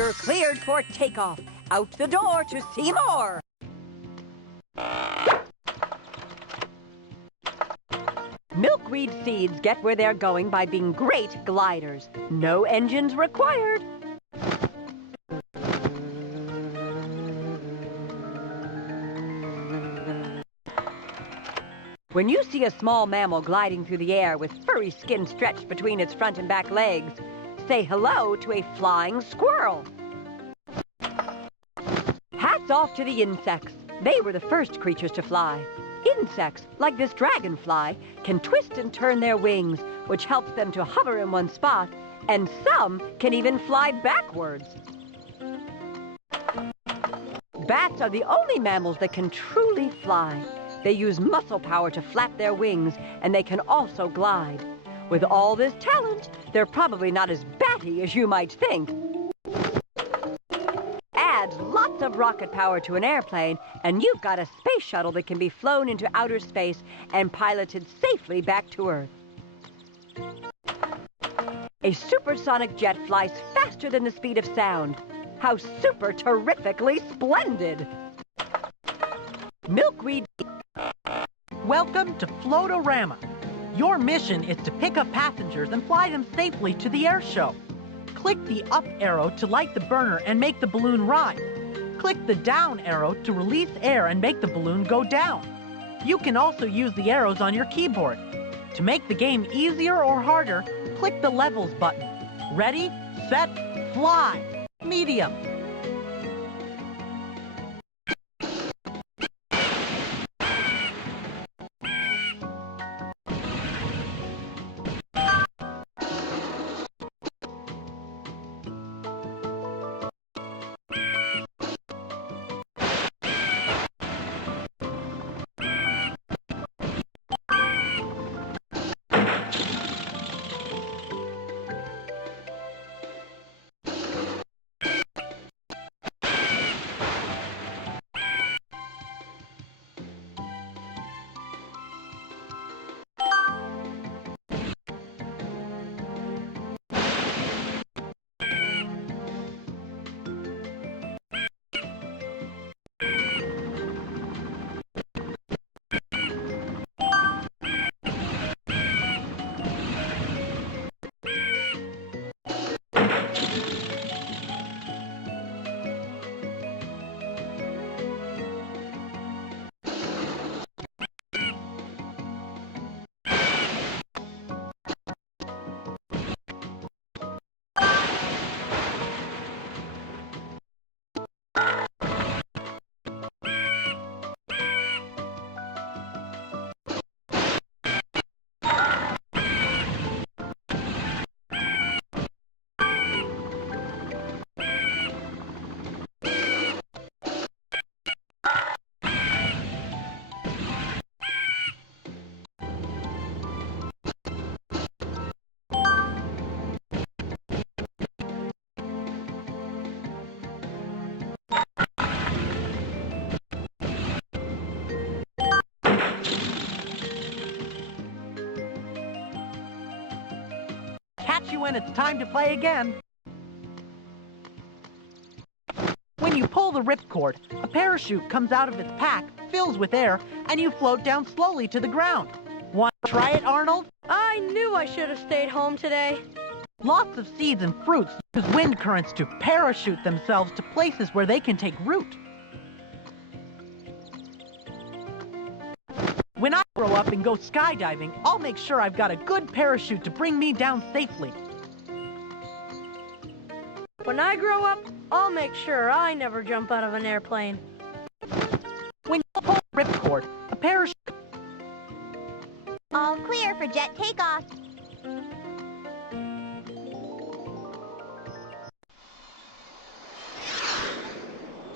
You're cleared for takeoff. Out the door to see more. Milkweed seeds get where they're going by being great gliders. No engines required. When you see a small mammal gliding through the air with furry skin stretched between its front and back legs, say hello to a flying squirrel. Hats off to the insects. They were the first creatures to fly. Insects, like this dragonfly, can twist and turn their wings, which helps them to hover in one spot, and some can even fly backwards. Bats are the only mammals that can truly fly. They use muscle power to flap their wings, and they can also glide. With all this talent, they're probably not as batty as you might think. Add lots of rocket power to an airplane, and you've got a space shuttle that can be flown into outer space and piloted safely back to Earth. A supersonic jet flies faster than the speed of sound. How super terrifically splendid! Milkweed. Welcome to Floatorama. Your mission is to pick up passengers and fly them safely to the air show. Click the up arrow to light the burner and make the balloon rise. Click the down arrow to release air and make the balloon go down. You can also use the arrows on your keyboard. To make the game easier or harder, click the levels button. Ready, set, fly. Medium. Catch you when it's time to play again. When you pull the ripcord, a parachute comes out of its pack, fills with air, and you float down slowly to the ground. Want to try it, Arnold? I knew I should have stayed home today. Lots of seeds and fruits use wind currents to parachute themselves to places where they can take root. When I grow up and go skydiving, I'll make sure I've got a good parachute to bring me down safely. When I grow up, I'll make sure I never jump out of an airplane. When you pull the ripcord, a parachute... All clear for jet takeoff.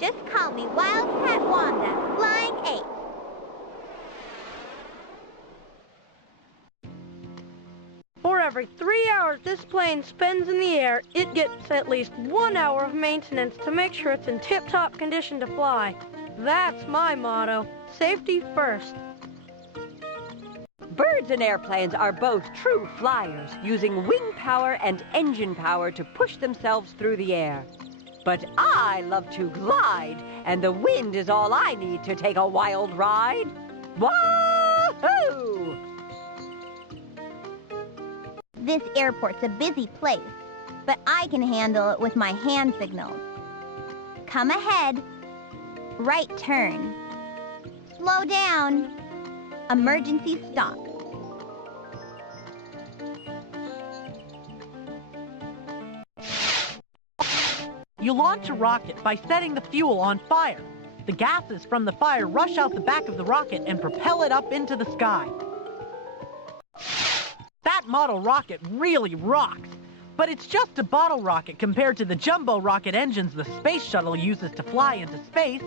Just call me Wildcat Wanda, Flying 8. For every 3 hours this plane spends in the air, it gets at least 1 hour of maintenance to make sure it's in tip-top condition to fly. That's my motto. Safety first. Birds and airplanes are both true flyers, using wing power and engine power to push themselves through the air. But I love to glide, and the wind is all I need to take a wild ride. Wahoo! This airport's a busy place, but I can handle it with my hand signals. Come ahead. Right turn. Slow down. Emergency stop. You launch a rocket by setting the fuel on fire. The gases from the fire rush out the back of the rocket and propel it up into the sky. That model rocket really rocks, but it's just a bottle rocket compared to the jumbo rocket engines the space shuttle uses to fly into space.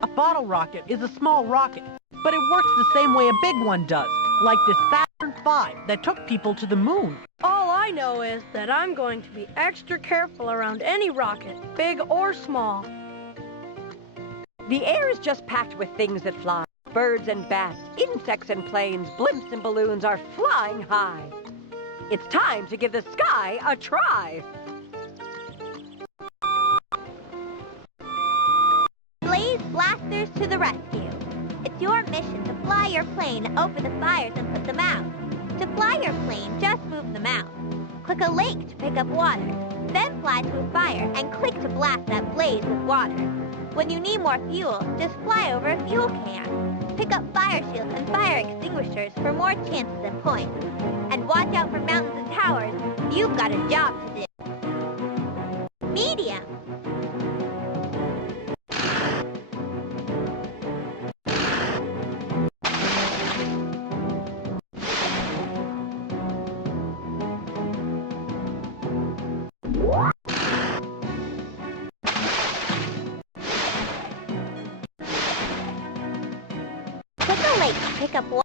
A bottle rocket is a small rocket, but it works the same way a big one does, like this Saturn V that took people to the moon. All I know is that I'm going to be extra careful around any rocket, big or small. The air is just packed with things that fly. Birds and bats, insects and planes, blimps and balloons are flying high. It's time to give the sky a try. Blaze blasters to the rescue. It's your mission to fly your plane over the fires and put them out. To fly your plane, just move them out. Click a lake to pick up water. Then fly to a fire and click to blast that blaze with water. When you need more fuel, just fly over a fuel can. Pick up fire shields and fire extinguishers for more chances and points. And watch out for mountains and towers. You've got a job to do. Medium. Click a lake to pick up water.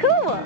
Cool.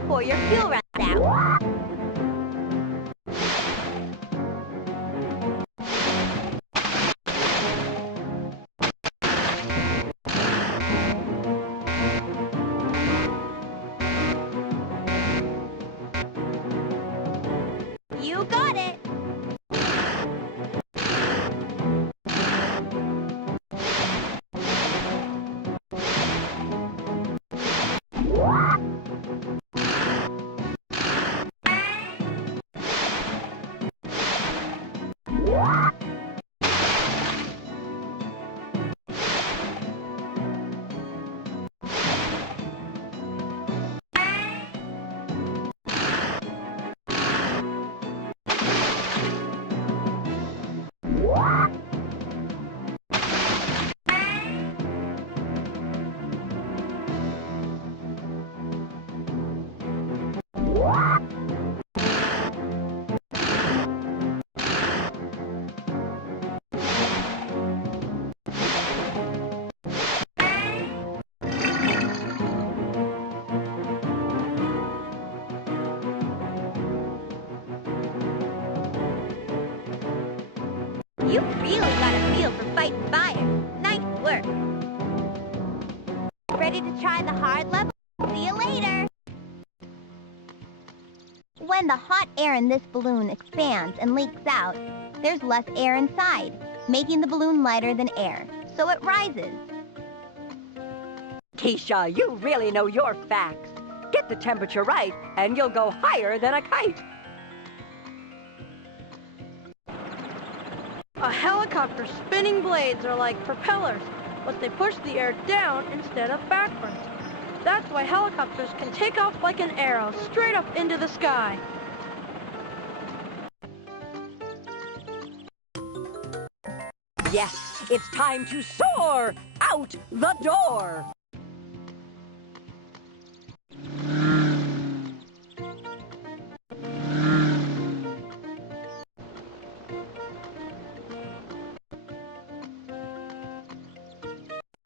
before your fuel runs out. You got it! You really got a feel for fighting fire. Nice work. Ready to try the hard level? See you later. When the hot air in this balloon expands and leaks out, there's less air inside, making the balloon lighter than air, so it rises. Keisha, you really know your facts. Get the temperature right, and you'll go higher than a kite. A helicopter's spinning blades are like propellers, but they push the air down instead of backwards. That's why helicopters can take off like an arrow straight up into the sky. Yes, it's time to soar out the door.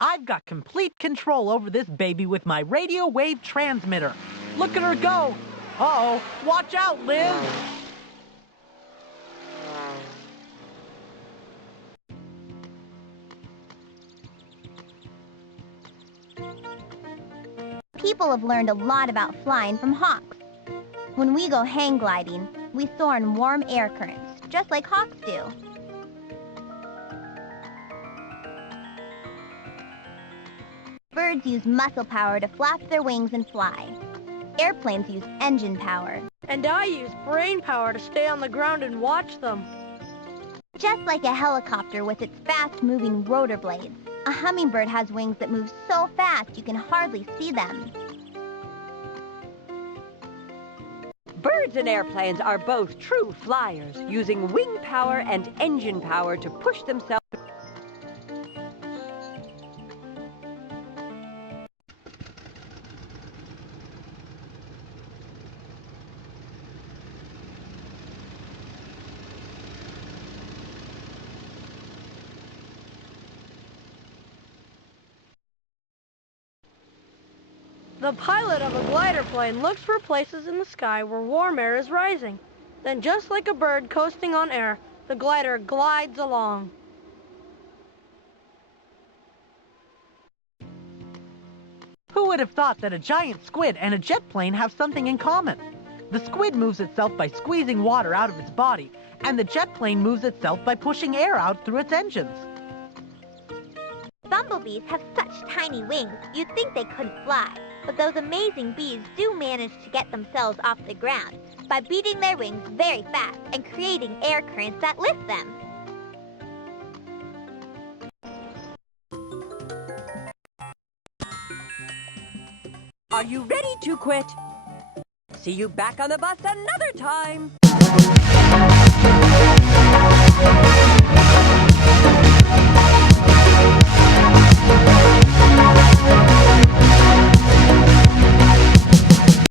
I've got complete control over this baby with my radio wave transmitter. Look at her go! Uh-oh, watch out, Liz! People have learned a lot about flying from hawks. When we go hang gliding, we soar in warm air currents, just like hawks do. Birds use muscle power to flap their wings and fly. Airplanes use engine power. And I use brain power to stay on the ground and watch them. Just like a helicopter with its fast-moving rotor blades, a hummingbird has wings that move so fast you can hardly see them. Birds and airplanes are both true flyers, using wing power and engine power to push themselves. The pilot of a glider plane looks for places in the sky where warm air is rising. Then, just like a bird coasting on air, the glider glides along. Who would have thought that a giant squid and a jet plane have something in common? The squid moves itself by squeezing water out of its body, and the jet plane moves itself by pushing air out through its engines. Bumblebees have such tiny wings, you'd think they couldn't fly. But those amazing bees do manage to get themselves off the ground by beating their wings very fast and creating air currents that lift them. Are you ready to quit? See you back on the bus another time.